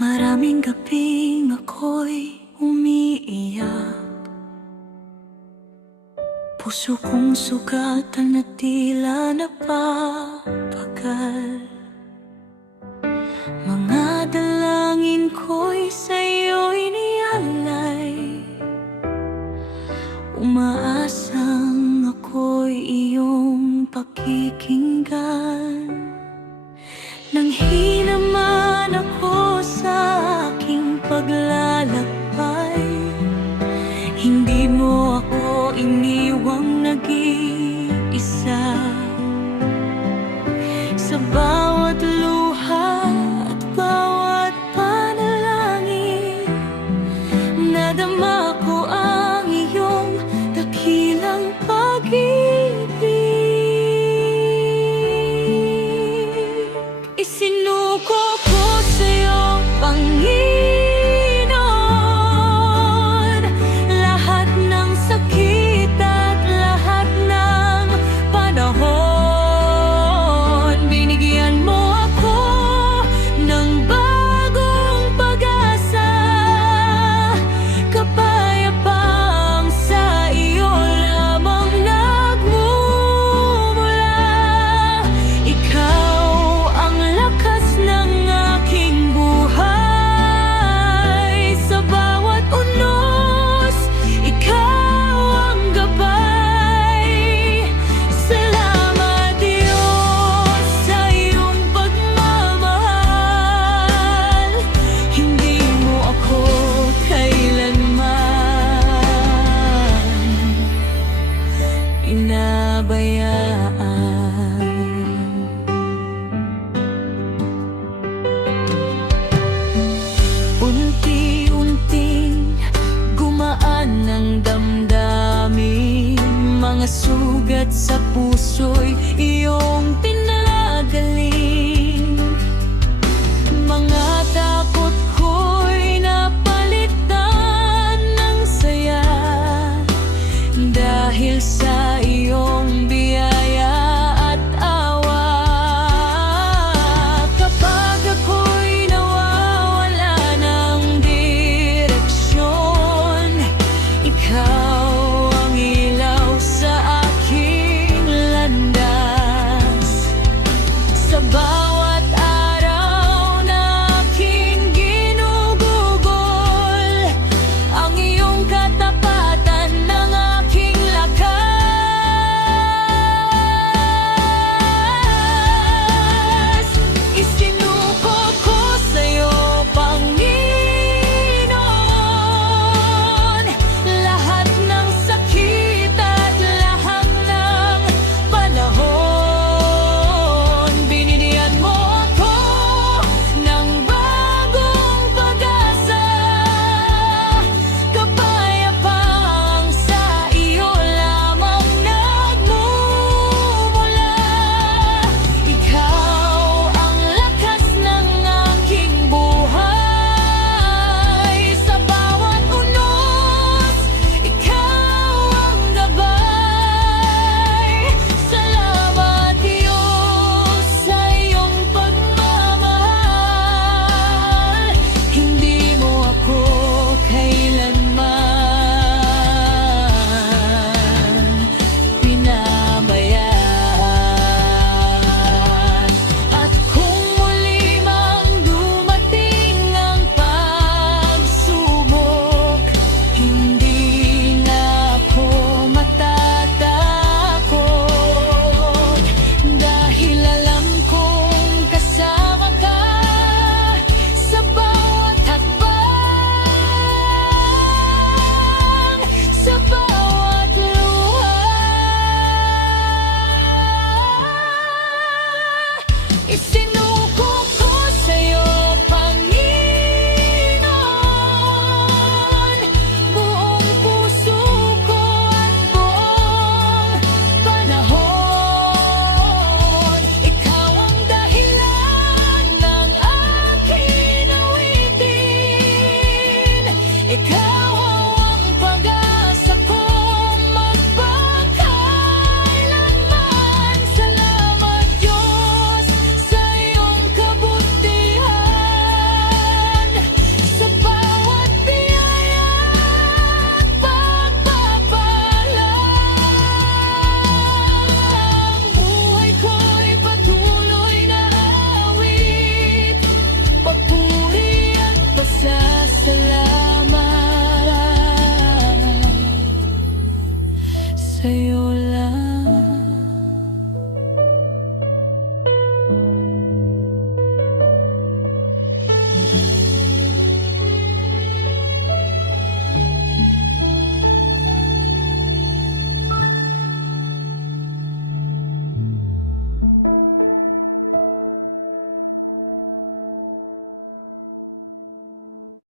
Maraming gabing ako'y umiiyak, puso kong sugatan at tila napapagal. Mga dalangin ko'y sa'yo'y nialay, umaasang ako'y iyong pakikinggan. Nang hinaman ako sa aking paglalakbay, hindi mo ako iniwang nag-iisa. Sa bawat luha at bawat panalangin, nadama ko ang iyong dakilang pag-ibig. Isinuko ko sa'yo, Panginoon, lahat ng sakit at lahat ng panahon. Binigyan mo ako ng bagong pag-asa, kapayapang sa iyo lamang nagmumula. Ikaw ang lakas ng aking buhay, sa bawat unos, ikaw ang gabay. Salamat Diyos sa iyong pagmamahal, hindi mo ako kailanman pinabayaan. Unti-unting gumaan ang damdamin, mga sugat sa puso'y iyong